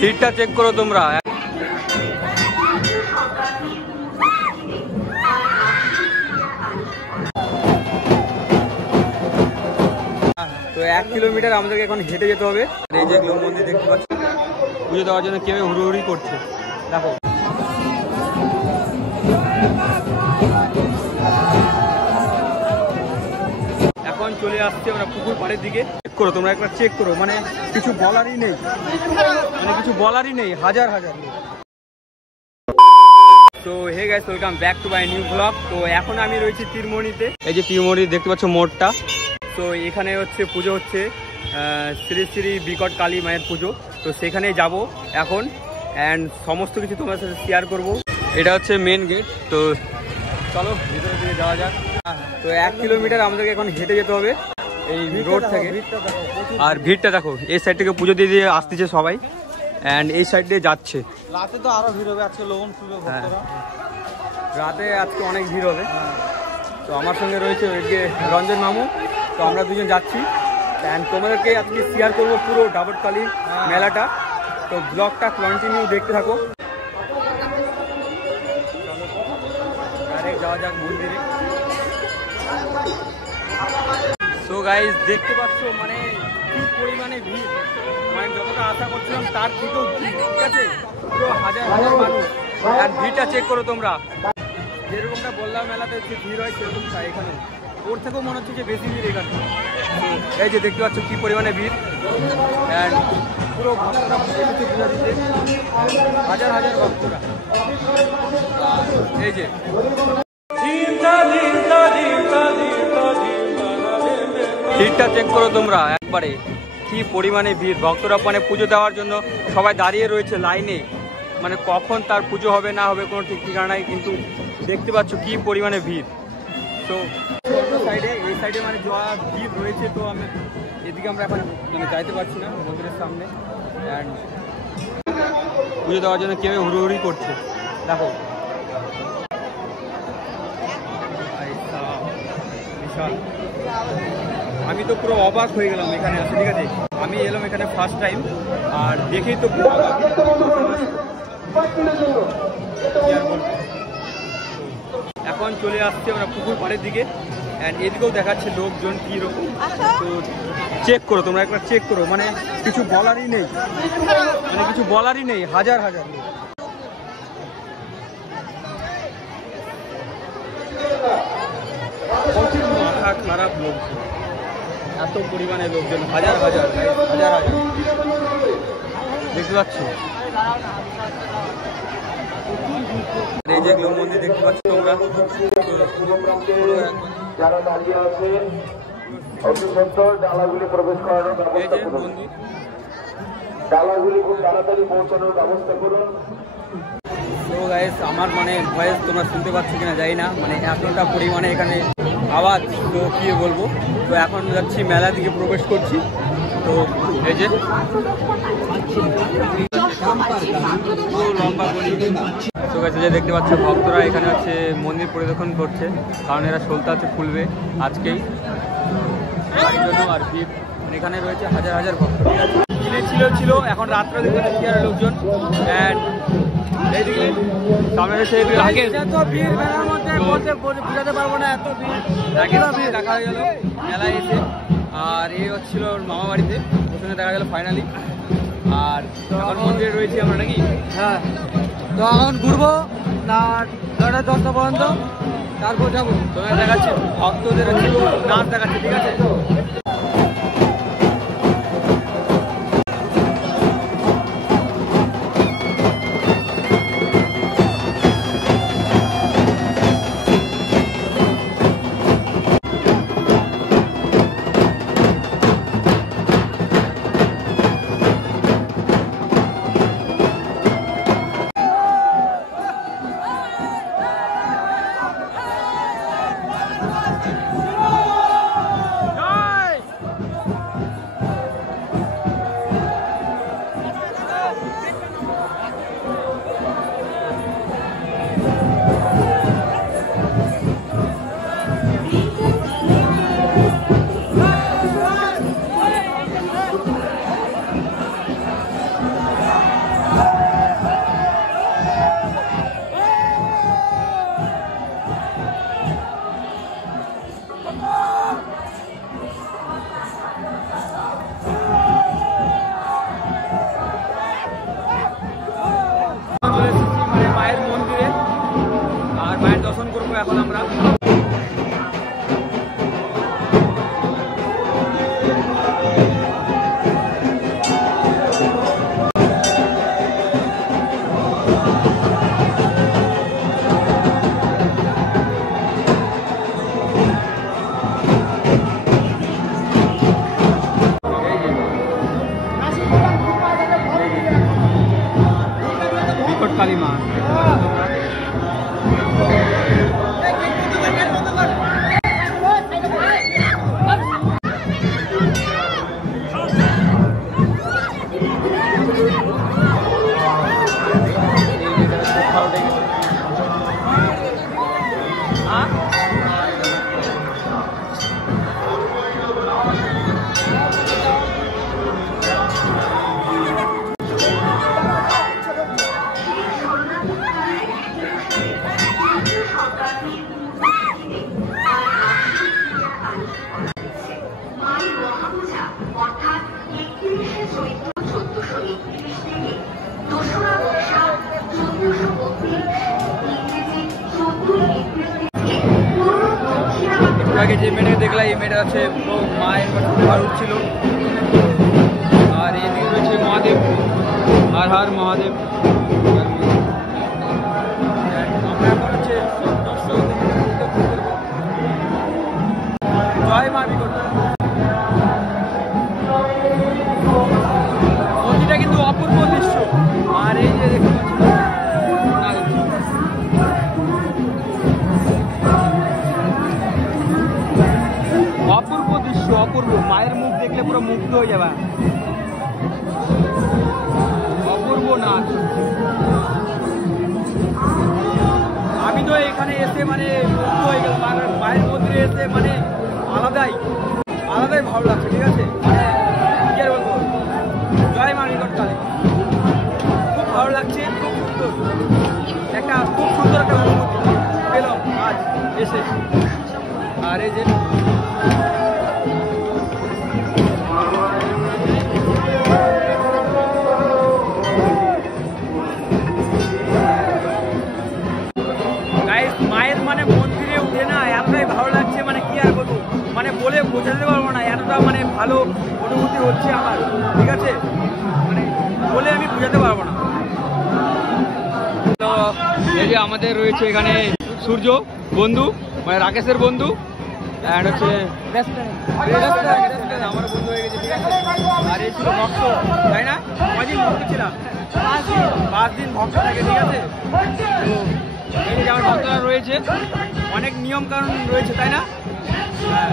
ভিড়টা চেক করো তোমরা। তো 1 কিলোমিটার আমাদেরকে এখন হেঁটে যেতে হবে। এই যে লোক মন্দির দেখতে পাচ্ছি, পুজো দেওয়ার জন্য কেউ হুড়োহুড়ি করছে দেখো। এখন চলে আসছে আমরা পুকুর পাড়ের দিকে। চেক করো তোমরা একবার, চেক করো, মানে কিছু বলারই নেই, হাজার হাজার। তো hey guys, welcome back to my new blog. তো এখন আমি রয়েছি তীরমণিতে। এই যে তীরমণি দেখতে পাচ্ছ মোড়টা। তো এখানে হচ্ছে পুজো হচ্ছে, শ্রী শ্রী বিকট কালী মায়ের পুজো। তো সেখানে যাব এখন, অ্যান্ড সমস্ত কিছু তোমার সাথে শেয়ার করব। এটা হচ্ছে মেন গেট। তো চলো ভিতরের দিকে যাওয়া যাক। তো 1 কিলোমিটার আমাদেরকে এখন হেঁটে যেতে হবে এই রোড থেকে। আর ভিড়টা দেখো, এই সাইড থেকে পুজো দিয়ে দিয়ে আসতেছে সবাই, অ্যান্ড এই সাইড দিয়ে যাচ্ছে। রাতে তো আরো ভিড় হবে, আজকে লোন খুলবে ভক্তরা। রাতে আজকে অনেক ভিড় হবে। তো আমার সঙ্গে রয়েছে ওইদিকে রঞ্জন মামু। তো আমরা দুজন যাচ্ছি, অ্যান্ড তোমাদেরকে আজকে শেয়ার করবো পুরো ডাবরকালী মেলাটা। তো ব্লগটা কন্টিনিউ দেখতে থাকো। ডাইরেক্ট যাওয়া যাক মন্দিরে। সো গাইস, দেখতে পাচ্ছ মানে কি পরিমাণে ভিড়, মানে যতটা আশা করছিলাম তার থেকেও ভিড়, ঠিক আছে? পুরো হাজার হাজার মানুষ। আর ভিড়টা চেক করো তোমরা, যেরকমটা বললাম মেলাতে যে ভিড় হয় সেরকম তাই এখানে, ওর থেকেও মনে হচ্ছে যে বেশি ভিড় এখানে। এই যে দেখতে পাচ্ছ কি পরিমাণে ভিড়, অ্যান্ড পুরো ভক্তরা পূজা দিতে, হাজার হাজার ভক্তরা। এই যে ভিড়টা চেক করো তোমরা একবারে, কি পরিমাণে ভিড়। ভক্তরা মানে পুজো দেওয়ার জন্য সবাই দাঁড়িয়ে রয়েছে লাইনে, মানে কখন তার পুজো হবে না হবে কোনো ঠিক ঠিকানা নাই, কিন্তু দেখতে পাচ্ছ কি পরিমাণে ভিড়। তো অন্য সাইডে, এই সাইডে মানে যা ভিড় রয়েছে, তো আমি এদিকে আমরা এখন মানে যাইতে পারছি না মন্দিরের সামনে, অ্যান্ড পুজো দেওয়ার জন্য কেউ হুড়োহুড়ি করছে দেখো। বিশাল, আমি তো পুরো অবাক হয়ে গেলাম এখানে আসে, ঠিক আছে? আমি এলাম এখানে ফার্স্ট টাইম, আর দেখেই তো পুরো অবাক। এখন চলে আসছে আমরা পুকুর পাড়ের দিকে, অ্যান্ড এদিকেও দেখাচ্ছে লোকজন কীরকম। তো চেক করো তোমরা একবার, চেক করো, মানে কিছু বলারই নেই, হাজার হাজার লোক। প্রচুর মাথা খারাপ লোকজন, এত পরিমাণে লোকজন, হাজার হাজার হাজার হাজার দেখতে পাচ্ছ। এই যে লোক মন্দির দেখতে পাচ্ছ তোমরা, যারা দাঁড়িয়ে আছে অতি সত্তর ডালাগুলি প্রবেশ করানোর ব্যবস্থা করুন। ডালাগুলি খুব তাড়াতাড়ি পৌঁছানোর ব্যবস্থা করুন। তো গাইস, আমার মানে ভয়েস তোমরা শুনতে পাচ্ছ কিনা জানি না, মানে এতটা পরিমাণে এখানে আওয়াজ, তো কি বলবো। তো এখন যাচ্ছি মেলা দিকে প্রবেশ করছি। তো এই যে লম্বা গলি। তো গাইস, যে দেখতে পাচ্ছ ভক্তরা এখানে হচ্ছে মন্দির পরিদর্শন করছে, কারণ এরা সলতাতে খুলবে আজকেই, তার জন্য আর ভিড়। এখানে রয়েছে হাজার হাজার ভক্ত, দিনে ছিল এখন রাত্রে দেখতে পাচ্ছি আর লোকজন। অ্যান্ড এইদিকে সামনে এসে আগে এত ভিড় মেলার মধ্যে বলতে বোঝাতে পারবো না, এত ভিড় দেখা গেল মেলায় এসে। আর এই হচ্ছিল মামা বাড়িতে, ওখানে দেখা গেল ফাইনালি। আর এখন মন্দিরে রয়েছি আমরা নাকি। হ্যাঁ, তো এখন ঘুরবো না 9:10 পর্যন্ত, তারপর যাবো। তোমার দেখাচ্ছে ভক্তদের হচ্ছে নাচ দেখাচ্ছে, ঠিক আছে? কালী মা। আগে যে মেয়েটাকে দেখলাম এই মেয়েটা আছে পুরো মায়ের ঘর উঠছিল। আর এদিকে রয়েছে মহাদেব, হর হর মহাদেব। আমরা এখন হচ্ছে জয় মা বিকট। মন্দিরটা কিন্তু অপূর্ব দৃশ্য। আর এই যে দেখতে অপূর্ব দৃশ্য, অপূর্ব। মায়ের মুখ দেখলে পুরো মুগ্ধ হয়ে যাবে। অপূর্ব নাচ। আমি তো এখানে এসে মানে মুগ্ধ হয়ে গেলাম। মায়ের মন্দিরে এসে মানে আলাদাই ভালো লাগছে। ঠিক আছে, মানে কি আর বলবো, জয় মা বিকট কালী। খুব ভালো লাগছে, খুব সুন্দর একটা অনুভূতি পেলাম আজ এসে। আর এই যে মায়ের মানে মন্দিরে উঠে না এতটাই ভালো লাগছে, মানে কি আর বলবো, মানে বলে বোঝাতে পারবো না এতটা মানে ভালো অনুভূতি হচ্ছে আমার। ঠিক আছে, মানে বলে আমি বোঝাতে পারবো না। তো এই যে আমাদের রয়েছে এখানে সূর্য বন্ধু, মানে রাকেশের বন্ধু, অ্যান্ড হচ্ছে আমার বন্ধু হয়ে গেছে। ঠিক আছে, আর এই ছিল ভক্ত, তাই না? কদিন ভক্ত ছিলাম? 5 দিন ভক্ত থাকে। ঠিক আছে, তো এই যে আমার ভক্তরা রয়েছে, অনেক নিয়ম কানুন রয়েছে, তাই না? হ্যাঁ।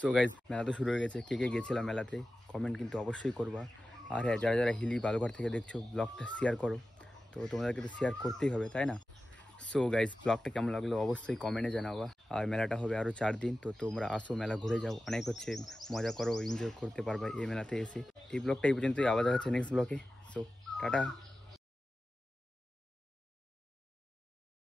সো গাইজ, মেলা তো শুরু হয়ে গেছে। কে কে গেছিলাম মেলাতে কমেন্ট কিন্তু অবশ্যই করবা। আর হ্যাঁ, যারা যারা হিলি বালুঘাট থেকে দেখছো ব্লগটা শেয়ার করো। তো তোমাদেরকে তো শেয়ার করতেই হবে, তাই না? সো গাইজ, ব্লগটা কেমন লাগলো অবশ্যই কমেন্টে জানাবা। আর মেলাটা হবে আরও 4 দিন। তো তোমরা আসো, মেলা ঘুরে যাও, অনেক হচ্ছে মজা করো, এনজয় করতে পারবা এই মেলাতে এসে। এই ব্লগটা এই পর্যন্তই, আবার দেখা হচ্ছে নেক্সট ব্লগে। So tata.